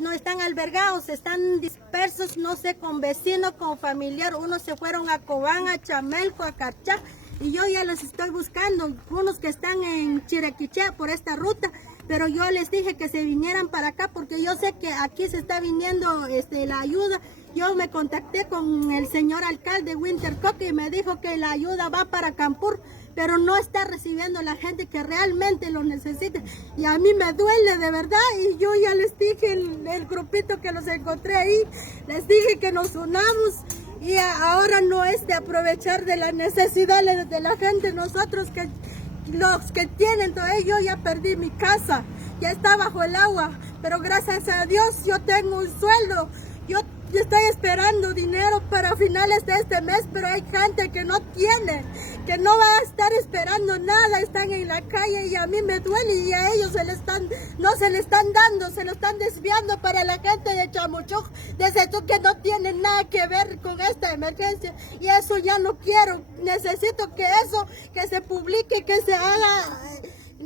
no están albergados, están dispersos, no sé, con vecinos, con familiar. Unos se fueron a Cobán, a Chamelco, a Carchá, y yo ya los estoy buscando, unos que están en Chiriquillé por esta ruta, pero yo les dije que se vinieran para acá porque yo sé que aquí se está viniendo la ayuda. Yo me contacté con el señor alcalde Winter Coque y me dijo que la ayuda va para Campur, pero no está recibiendo la gente que realmente lo necesita. Y a mí me duele de verdad, y yo ya les dije, el grupito que los encontré ahí, les dije que nos unamos, y ahora no es de aprovechar de la necesidad de la gente. Nosotros que los que tienen, todo yo ya perdí mi casa, ya está bajo el agua, pero gracias a Dios yo tengo un sueldo. Yo estoy esperando dinero para finales de este mes, pero hay gente que no tiene, que no va a estar esperando nada, están en la calle, y a mí me duele, y a ellos no se le están dando, se lo están desviando para la gente de Chamuchuc, desde tú que no tiene nada que ver con esta emergencia, y eso ya no quiero. Necesito que eso, que se publique, que se haga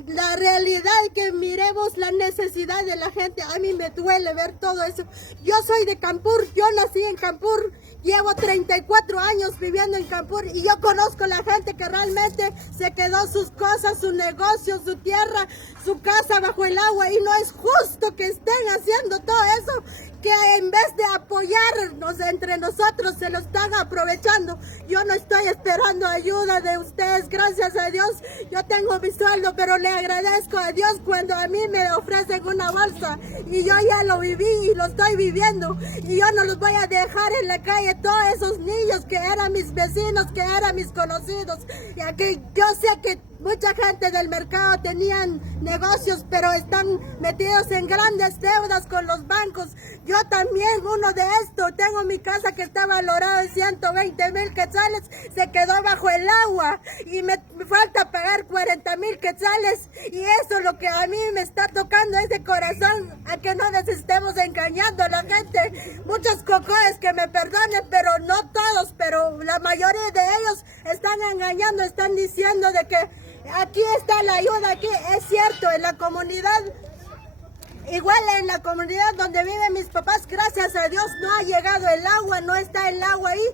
la realidad, que miremos la necesidad de la gente. A mí me duele ver todo eso. Yo soy de Campur, yo nací en Campur, llevo 34 años viviendo en Campur, y yo conozco la gente que realmente se quedó sus cosas, su negocio, su tierra, su casa bajo el agua, y no es justo que estén haciendo todo eso, que en vez de apoyarnos entre nosotros se lo están aprovechando. Yo no estoy esperando ayuda de ustedes, gracias a Dios yo tengo mi sueldo, pero le agradezco a Dios cuando a mí me ofrecen una bolsa, y yo ya lo viví y lo estoy viviendo, y yo no los voy a dejar en la calle, todos esos niños que eran mis vecinos, que eran mis conocidos, y aquí yo sé que mucha gente del mercado tenían negocios, pero están metidos en grandes deudas con los bancos. Yo también, uno de estos, tengo mi casa que está valorada en 120,000 quetzales, se quedó bajo el agua, y me falta pagar 40,000 quetzales, y eso es lo que a mí me está tocando ese corazón, a que no nos estemos engañando a la gente. Muchos cocoes que me perdonen, pero no todos, pero la mayoría de ellos están engañando, están diciendo de que aquí está la ayuda. Aquí es cierto, en la comunidad, igual en la comunidad donde viven mis papás, gracias a Dios no ha llegado el agua, no está el agua ahí.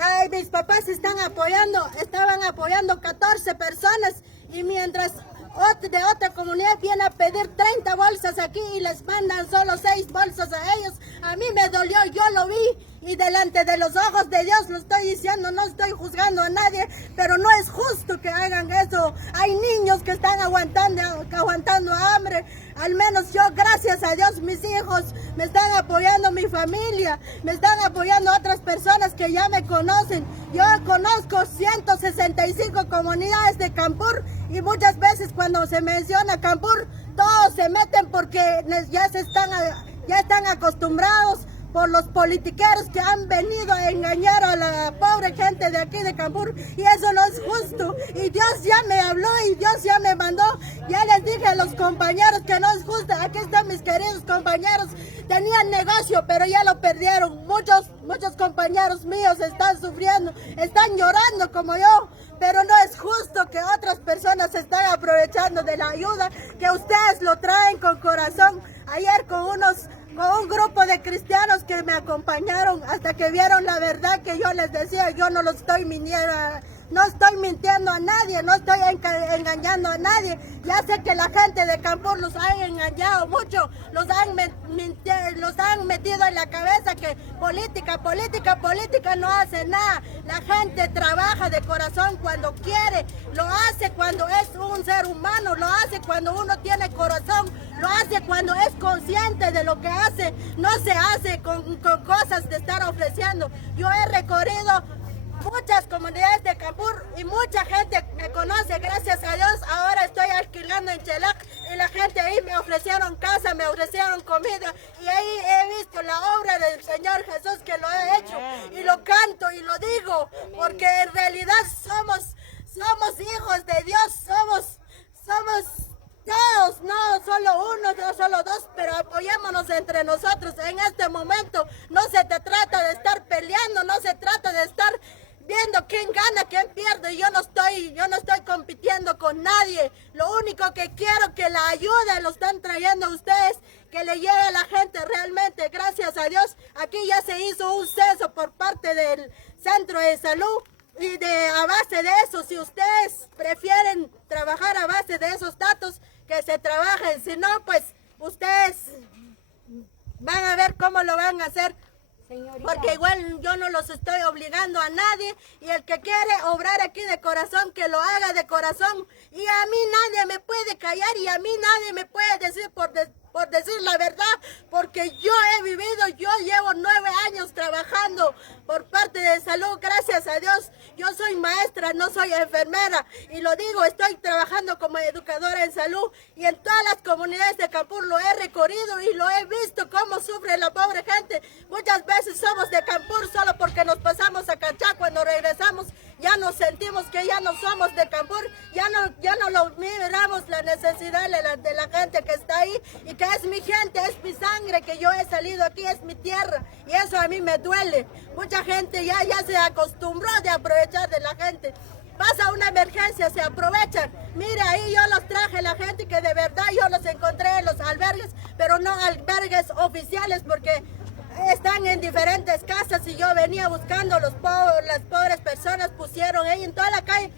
Ay, mis papás estaban apoyando 14 personas, y mientras de otra comunidad viene a pedir 30 bolsas aquí y les mandan solo 6 bolsas a ellos. A mí me dolió, yo lo vi, y delante de los ojos de Dios lo estoy diciendo, no estoy juzgando a nadie, pero no es justo que hagan eso. Hay niños que están aguantando hambre. Al menos yo, gracias a Dios, mis hijos me están apoyando, mi familia, me están apoyando otras personas que ya me conocen. Yo conozco 165 comunidades de Campur, y muchas veces cuando se menciona Campur, todos se meten porque ya están acostumbrados por los politiqueros que han venido a engañar a la pobre gente de aquí de Campur, y eso no es justo. Y Dios ya me habló, y Dios ya me mandó. Ya les dije a los compañeros que no es justo. Aquí están mis queridos compañeros, tenían negocio, pero ya lo perdieron. Muchos compañeros míos están sufriendo, están llorando como yo, pero no es justo que otras personas se están aprovechando de la ayuda, que ustedes lo traen con corazón. Ayer con un grupo de cristianos que me acompañaron hasta que vieron la verdad que yo les decía. Yo no los estoy mintiendo a nadie, no estoy engañando a nadie. Ya sé que la gente de Campur los ha engañado mucho, los han metido en la cabeza que política no hace nada. La gente trabaja de corazón cuando quiere, lo hace cuando es un ser humano, lo hace cuando uno tiene corazón, lo hace cuando es consciente de lo que hace, no se hace con cosas de estar ofreciendo. Yo he recorrido muchas comunidades de Campur y mucha gente me conoce, gracias a Dios. Ahora estoy alquilando en Chelac, y la gente ahí me ofrecieron casa, me ofrecieron comida, y ahí he visto la obra del Señor Jesús que lo he hecho, y lo canto y lo digo, porque en realidad somos hijos de Dios, somos todos, no solo uno, no solo dos, pero apoyémonos entre nosotros. En este momento no se te trata de estar peleando, no se trata de estar viendo quién gana, quién pierde. Yo no estoy compitiendo con nadie. Lo único que quiero que la ayuda lo están trayendo ustedes, que le llegue a la gente realmente. Gracias a Dios, aquí ya se hizo un censo por parte del Centro de Salud y a base de eso, si ustedes prefieren trabajar a base de esos datos, que se trabajen, si no, pues ustedes van a ver cómo lo van a hacer. Señorita. Porque igual yo no los estoy obligando a nadie y el que quiere obrar aquí de corazón, que lo haga de corazón. Y a mí nadie me puede callar y a mí nadie me puede decir por decir la verdad, porque yo he vivido, yo llevo 9 años trabajando por parte de salud, gracias a Dios. Yo soy maestra, no soy enfermera, y lo digo, estoy trabajando como educadora en salud, y en todas las comunidades de Campur lo he recorrido y lo he visto cómo sufre la pobre gente. Muchas veces somos de Campur solo porque nos pasamos a Cachá, cuando regresamos ya nos sentimos que ya no somos de Campur, ya no lo miramos la necesidad de la gente que está ahí, y que es mi gente, es mi sangre, que yo he salido aquí, es mi tierra, y eso a mí me duele. Mucha gente ya se acostumbró de aprovechar de la gente. Pasa una emergencia, se aprovechan. Mire, ahí yo los traje, la gente que de verdad yo los encontré en los albergues, pero no albergues oficiales, porque están en diferentes casas y yo venía buscando las pobres personas, pusieron ahí en toda la calle.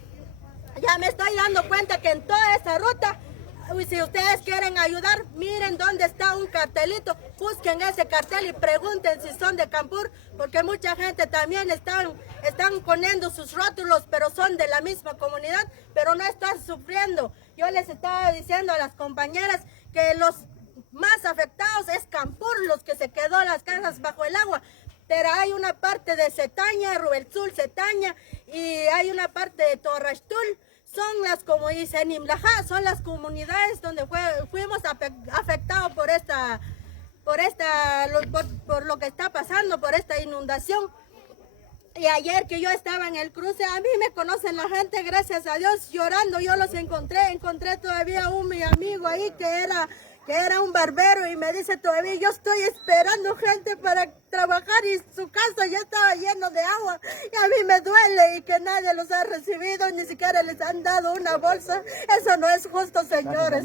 Ya me estoy dando cuenta que en toda esa ruta, si ustedes quieren ayudar, miren dónde está un cartelito, busquen ese cartel y pregunten si son de Campur, porque mucha gente también están poniendo sus rótulos, pero son de la misma comunidad, pero no están sufriendo. Yo les estaba diciendo a las compañeras que los más afectados es Campur, los que se quedó las casas bajo el agua, pero hay una parte de Cetaña, Rubelsul, Cetaña, y hay una parte de Torrastul. Son las, como dicen, Imlajá, son las comunidades donde fuimos afectados por lo que está pasando, por esta inundación. Y ayer que yo estaba en el cruce, a mí me conocen la gente, gracias a Dios, llorando, yo los encontré todavía mi amigo ahí que era un barbero, y me dice todavía, yo estoy esperando gente para trabajar y su casa ya estaba lleno de agua, y a mí me duele y que nadie los ha recibido, ni siquiera les han dado una bolsa. Eso no es justo, señores.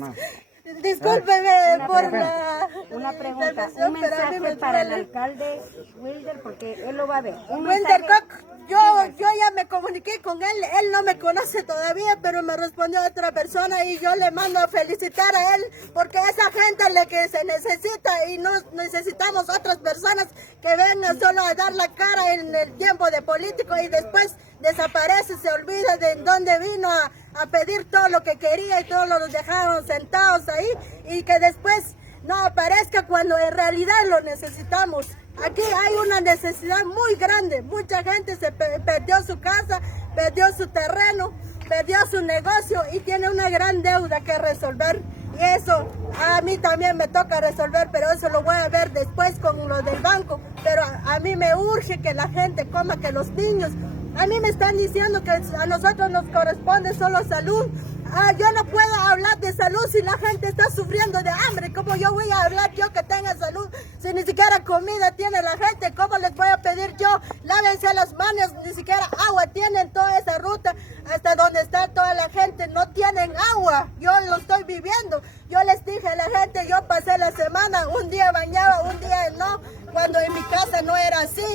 Discúlpeme por una pregunta, un mensaje para el alcalde Wilder, porque él lo va a ver. Wilder Cock, yo ya me comuniqué con él no me conoce todavía, pero me respondió otra persona y yo le mando a felicitar a él, porque esa gente es la que se necesita y no necesitamos otras personas que vengan solo a dar la cara en el tiempo de político y después desaparece, se olvida de dónde vino a pedir todo lo que quería y todos los dejaron sentados ahí, y que después no aparezca cuando en realidad lo necesitamos. Aquí hay una necesidad muy grande, mucha gente se perdió su casa, perdió su terreno, perdió su negocio y tiene una gran deuda que resolver. Y eso a mí también me toca resolver, pero eso lo voy a ver después con lo del banco. Pero a mí me urge que la gente coma, que los niños. A mí me están diciendo que a nosotros nos corresponde solo salud. Yo no puedo hablar de salud si la gente está sufriendo de hambre. ¿Cómo yo voy a hablar yo que tenga salud si ni siquiera comida tiene la gente? ¿Cómo les voy a pedir yo? Lávense las manos, ni siquiera agua tienen toda esa ruta hasta donde está toda la gente. No tienen agua, yo lo estoy viviendo. Yo les dije a la gente, yo pasé la semana, un día bañaba, un día no, cuando en mi casa no era así.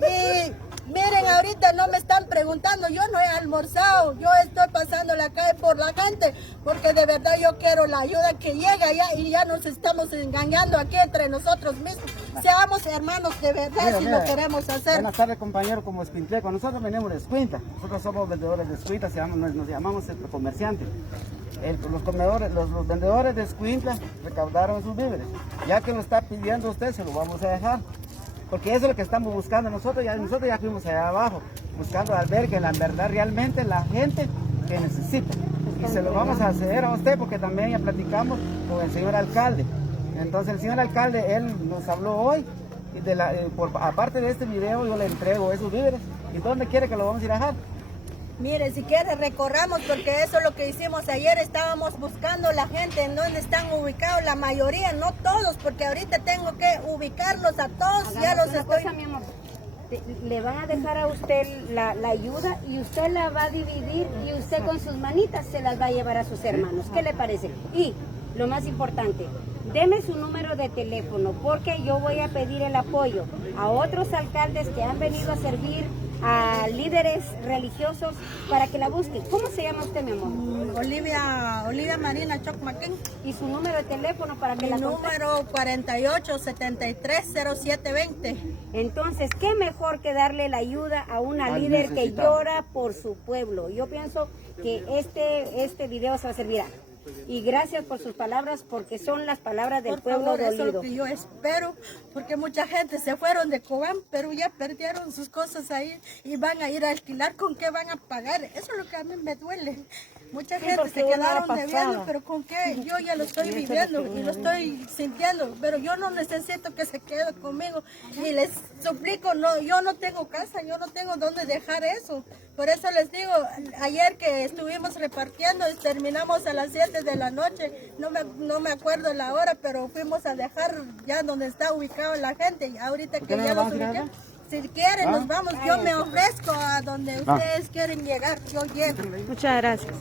Y miren, ahorita no me están preguntando, yo no he almorzado, yo estoy pasando la calle por la gente, porque de verdad yo quiero la ayuda que llegue allá y ya nos estamos engañando aquí entre nosotros mismos. Seamos hermanos de verdad si lo queremos hacer. Buenas tardes, compañero, como Escuintleco. Nosotros venimos de Escuintla, nosotros somos vendedores de Escuintla, nos llamamos comerciantes. Los vendedores de Escuintla recaudaron sus víveres. Ya que lo está pidiendo usted, se lo vamos a dejar. Porque eso es lo que estamos buscando. Nosotros ya fuimos allá abajo, buscando albergue, la verdad, realmente la gente que necesita. Y se lo vamos a hacer a usted porque también ya platicamos con el señor alcalde. Entonces el señor alcalde, él nos habló hoy, y aparte de este video yo le entrego esos víveres. ¿Y dónde quiere que lo vamos a ir a dejar? Mire, si quiere recorramos, porque eso es lo que hicimos ayer, estábamos buscando la gente en donde están ubicados, la mayoría, no todos, porque ahorita tengo que ubicarlos a todos. Ya los estoy... Cosa, mi amor. Le van a dejar a usted la ayuda y usted la va a dividir y usted con sus manitas se las va a llevar a sus hermanos. ¿Qué le parece? Y lo más importante, Deme su número de teléfono porque yo voy a pedir el apoyo a otros alcaldes que han venido a servir a líderes religiosos para que la busquen. ¿Cómo se llama usted, mi amor? Olivia Marina Chocmaquén. Y su número de teléfono para que Mi la contacte. número 48730720. Entonces, ¿qué mejor que darle la ayuda a una Al líder que necesitado. llora por su pueblo? Yo pienso que este video se va a servir. Y gracias por sus palabras, porque son las palabras del Por pueblo favor, eso es dolido. lo que yo espero, porque mucha gente se fueron de Cobán, pero ya perdieron sus cosas ahí y van a ir a alquilar. ¿Con qué van a pagar? Eso es lo que a mí me duele. Mucha gente porque se uno quedaron ha debiendo, pasado. pero ¿con qué? Yo ya lo estoy viviendo y lo estoy sintiendo, pero yo no necesito que se quede conmigo. Y les suplico, no, yo no tengo casa, yo no tengo dónde dejar eso. Por eso les digo, ayer que estuvimos repartiendo, terminamos a las 7 de la noche, no me acuerdo la hora, pero fuimos a dejar ya donde está ubicada la gente. Y ahorita que no ya nos los vamos a ubiqué, ir si quieren ¿Ah? nos vamos, yo me ofrezco a donde ustedes quieren llegar, yo llego. Muchas gracias.